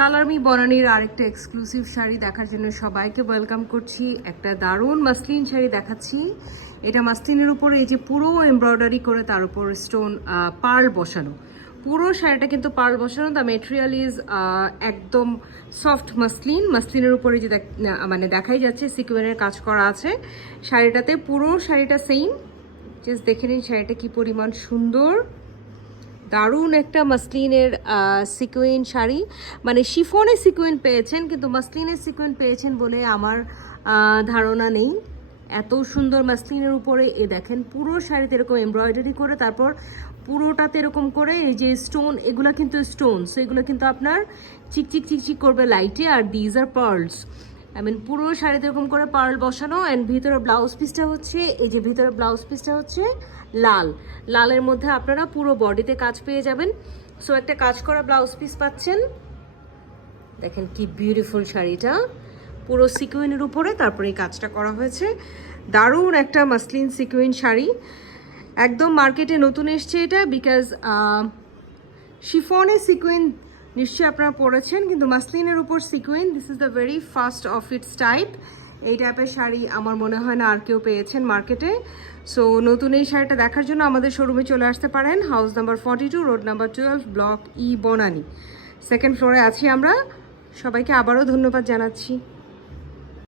Colour me বনানীর আরেকটা exclusive sari দেখার জন্য সবাইকে ওয়েলকাম করছি। একটা দারুণ মাসলিন শাড়ি দেখাচ্ছি। এটা মাসলিনের উপরে এই যে পুরো এমব্রয়ডারি করে তার উপর স্টোন পার্ল বসানো, পুরো শাড়িটা কিন্তু পার্ল বসানো। দ্য মেটেরিয়াল ইজ একদম সফট মাসলিন। মাসলিনের উপরে যে মানে দেখাই যাচ্ছে সিকোয়েন্সের কাজ করা আছে শাড়িটাতে, পুরো শাড়িটা সেম। জাস্ট দেখে নিন শাড়িটা কি পরিমাণ সুন্দর, দারুণ একটা মাসলিনের সিকোয়েন্স শাড়ি। মানে শিফনে সিকোয়েন্স পেয়েছেন কিন্তু মাসলিনের সিকোয়েন্স পেয়েছেন বলে আমার ধারণা নেই। এত সুন্দর মাসলিনের উপরে এ দেখেন পুরো শাড়িতে এরকম এমব্রয়ডারি করে, তারপর পুরোটাতে এরকম করে এই যে স্টোন, এগুলো কিন্তু স্টোনস, এগুলো কিন্তু আপনার চিকচিক চিকচিক করবে লাইটে। আর these are pearls, I mean পুরো শাড়িতে এরকম করে পার্ল বসানো। অ্যান্ড ভিতরে ব্লাউজ পিসটা হচ্ছে এই যে, ভিতরে ব্লাউজ পিসটা হচ্ছে লাল, লালের মধ্যে আপনারা পুরো বডিতে কাজ পেয়ে যাবেন। সো একটা কাজ করা ব্লাউজ পিস পাচ্ছেন। দেখেন কি বিউটিফুল শাড়িটা, পুরো সিকুইনের উপরে তারপরে এই কাজটা করা হয়েছে। দারুণ একটা মাসলিন সিকুইন শাড়ি, একদম মার্কেটে নতুন এসছে এটা। বিকজ শিফনে সিকুইন নিশ্চয়ই আপনারা পরেছেন, কিন্তু মাসলিনের উপর sequin, this is the very first of its type. এই টাইপের শাড়ি আমার মনে হয় না আর কেউ পেয়েছেন মার্কেটে। সো নতুন এই শাড়িটা দেখার জন্য আমাদের শোরুমে চলে আসতে পারেন। House number 42, road number 12, block E, Banani, second ফ্লোরে আছি আমরা। সবাইকে আবারও ধন্যবাদ জানাচ্ছি।